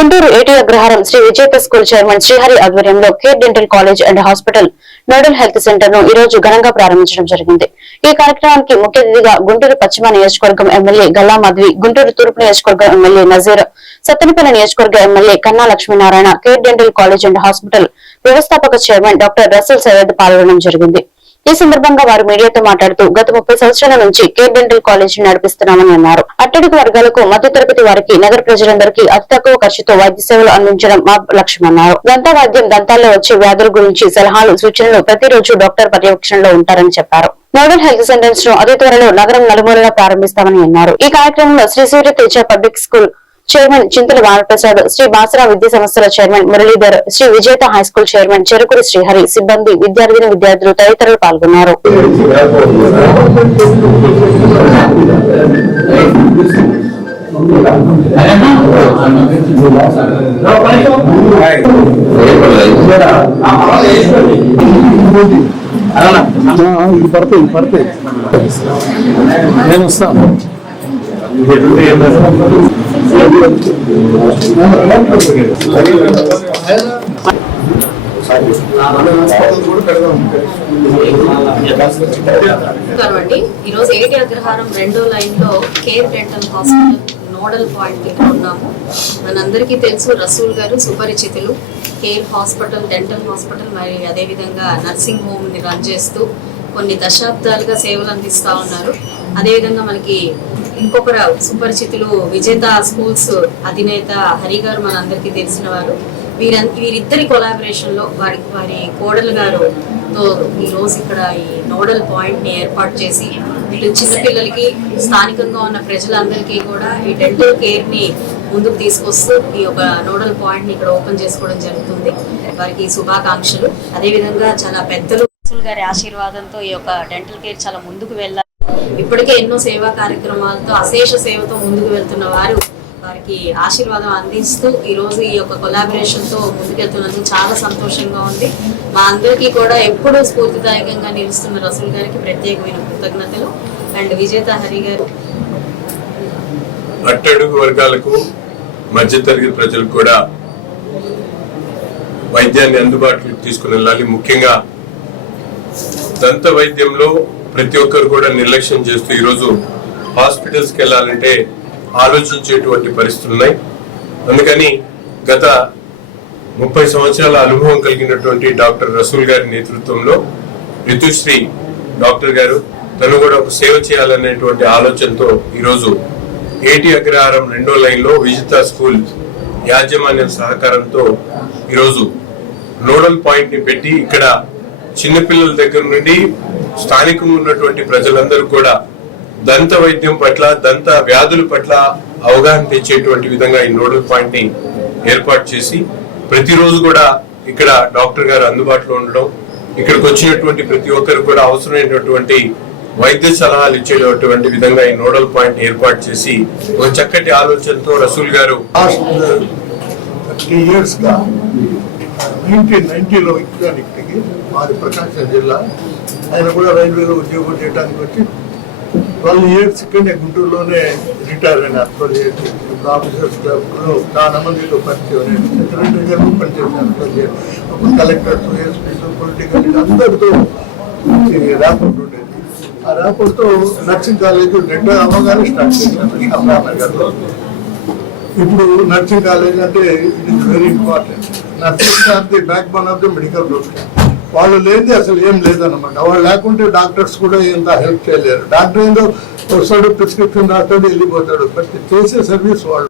గుంటూరు ఏటీ అగ్రహారం శ్రీ విజేత school chairman Srihari ఆధ్వర్యంలో care dental college and hospital nodal health సెంటర్ను ఈ రోజు ఘనంగా ప్రారంభించడం జరిగింది. ఈ కార్యక్రమానికి ముఖ్య అతిథిగా గుంటూరు పశ్చిమ నియోజకవర్గం ఎమ్మెల్యే గల్లా మాధవి గుంటూరు తూర్పు నియోజకవర్గం ఎమ్మెల్యే నజీర్ సత్తెనపల్లి నియోజకవర్గ MLA Kanna Lakshminarayana care dental college and hospital వ్యవస్థాపక చైర్మన్ డాక్టర్ రసల్ సయ్యద్ పాల్గొనడం జరిగింది. ఈ సందర్భంగా వారు మీడియాతో మాట్లాడుతూ గత ముప్పై సంవత్సరాల నుంచి కేర్ డెంటల్ కాలేజ్ నడిపిస్తున్నామని అన్నారు. అట్టడుగు వర్గాలకు మధ్య తరగతి వారికి నగర ప్రజలందరికీ అతి తక్కువ ఖర్చుతో వైద్య సేవలు అందించడం మా లక్ష్యమన్నారు. దంత వైద్యం దంతాల్లో వచ్చే వ్యాధుల గురించి సలహాలు సూచనలు ప్రతిరోజు డాక్టర్ పర్యవేక్షణలో ఉంటారని చెప్పారు. నోడల్ హెల్త్ సెంటర్స్ను అతి త్వరలో నగరం నలుమూలలా ప్రారంభిస్తామని అన్నారు. ఈ కార్యక్రమంలో Sri Surya Teja public school chairman Chintala Balaprasad Sri Basara విద్యా సంస్థల చైర్మన్ మురళీధర్ శ్రీ విజేత హైస్కూల్ చైర్మన్ చెరుకురి శ్రీహరి సిబ్బంది విద్యార్థిని విద్యార్థులు తదితరులు పాల్గొన్నారు. ఇది నేను వస్తాను. నమస్కారం ఈరోజు ఏటి అగ్రహారం రెండో లైన్లో care dental hospital nodal point దగ్గర ఉన్నాము. మనందరికీ తెలుసు రసూల్ గారు సుపరిచితులు. కేర్ హాస్పిటల్ డెంటల్ హాస్పిటల్ మరి అదేవిధంగా నర్సింగ్ హోమ్ని రన్ చేస్తూ కొన్ని దశాబ్దాలుగా సేవలు అందిస్తా ఉన్నారు. అదేవిధంగా మనకి ఇంకొకరు సుపరిచితులు విజేత స్కూల్స్ అధినేత హరి గారు మనందరికీ తెలిసిన వారు. వీరం వీరిద్దరి కొలాబరేషన్లో వారి వారి కోడలు గారు తో ఈ రోజు ఇక్కడ ఈ నోడల్ పాయింట్ని ఏర్పాటు చేసి ఇటు చిన్నపిల్లలకి స్థానికంగా ఉన్న ప్రజలందరికీ కూడా ఈ డెంటల్ కేర్ని ముందుకు తీసుకొస్తూ ఈ యొక్క నోడల్ పాయింట్ని ఇక్కడ ఓపెన్ చేసుకోవడం జరుగుతుంది. వారికి శుభాకాంక్షలు. అదేవిధంగా చాలా పెద్దలు గారి ఆశీర్వాదంతో ఈ యొక్క డెంటల్ కేర్ చాలా ముందుకు వెళ్ళాలి. ఇప్పటికే ఎన్నో సేవా కార్యక్రమాలతో అశేష సేవతో ముందుకు వెళ్తున్న వారు వారికి ఆశీర్వాదం అందిస్తూ ఈ రోజు ఈ యొక్క కొలాబరేషన్తో ముందుకెళ్తున్నందుకు చాలా సంతోషంగా ఉంది. మా అందరికీ కూడా ఎప్పుడూ స్ఫూర్తిదాయకంగా నిలుస్తున్న రసూల్ గారికి ప్రత్యేకమైన కృతజ్ఞతలు. అండ్ విజేత హరి గారు. అట్టడుగు వర్గాలకు మధ్యతరగతి ప్రజలకు కూడా వైద్యాన్ని అందుబాటులోకి తీసుకుని వెళ్ళాలి. ముఖ్యంగా దంత వైద్యంలో ప్రతి ఒక్కరు కూడా నిర్లక్ష్యం చేస్తూ ఈరోజు హాస్పిటల్స్కి వెళ్ళాలంటే ఆలోచించేటువంటి పరిస్థితులు ఉన్నాయి. అందుకని గత ముప్పై సంవత్సరాల అనుభవం కలిగినటువంటి డాక్టర్ రసూల్ గారి నేతృత్వంలో రితుశ్రీ డాక్టర్ గారు తను కూడా ఒక సేవ చేయాలనేటువంటి ఆలోచనతో ఈరోజు ఏటి అగ్రహారం రెండో లైన్లో విజిత స్కూల్ యాజమాన్యం సహకారంతో ఈరోజు నోడల్ పాయింట్ని పెట్టి ఇక్కడ చిన్నపిల్లల దగ్గర నుండి స్థానికంగా ఉన్నటువంటి ప్రజలందరూ కూడా దంత వైద్యం పట్ల దంత వ్యాధుల పట్ల అవగాహన తెచ్చేటువంటి విధంగా ఈ నోడల్ పాయింట్ని ఏర్పాటు చేసి ప్రతిరోజు కూడా ఇక్కడ డాక్టర్ గారు అందుబాటులో ఉండడం ఇక్కడికి వచ్చినటువంటి ప్రతి ఒక్కరు కూడా అవసరమైనటువంటి వైద్య సలహాలు ఇచ్చేటువంటి విధంగా ఈ నోడల్ పాయింట్ ఏర్పాటు చేసి ఒక చక్కటి ఆలోచనతో రసూల్ గారు నైన్టీన్ నైన్టీలో ఇక్కడ ఇక్కడికి మాది ప్రకాశం జిల్లా. ఆయన కూడా రైల్వేలో ఉద్యోగం చేయడానికి వచ్చి ట్వెల్వ్ ఇయర్స్ ఇక్కడనే గుంటూరులోనే రిటైర్ అయినారు. ట్వెల్వ్ ఇయర్స్ ఇప్పుడు ఆఫీసర్స్ క్లబ్లో చాలా మందితో పరిచయం సెక్రటరీ గారు పనిచేశాను ట్వెల్వ్ ఇయర్స్ అప్పుడు కలెక్టర్స్ ఎస్పీస్ పొలిటికల్ అందరితో ర్యాపోర్ట్ ఉండేది. ఆ ర్యాపోర్ట్తో నర్సింగ్ కాలేజ్ రెండు అమ్మగానే స్టార్ట్ చేశాను అమరానగర్లో ఇప్పుడు నర్సింగ్ కాలేజ్ అంటే it is very important nursing are the back bone of the medical profession వాళ్ళు లేనిది అసలు ఏం లేదనమాట వాళ్ళు లేకుంటే డాక్టర్స్ కూడా ఎంత హెల్ప్ చేయలేరు. డాక్టర్ ఏందో వస్తాడు ప్రిస్క్రిప్షన్ రాస్తాడు వెళ్ళిపోతాడు. బట్ చేసే సర్వీస్ వాళ్ళు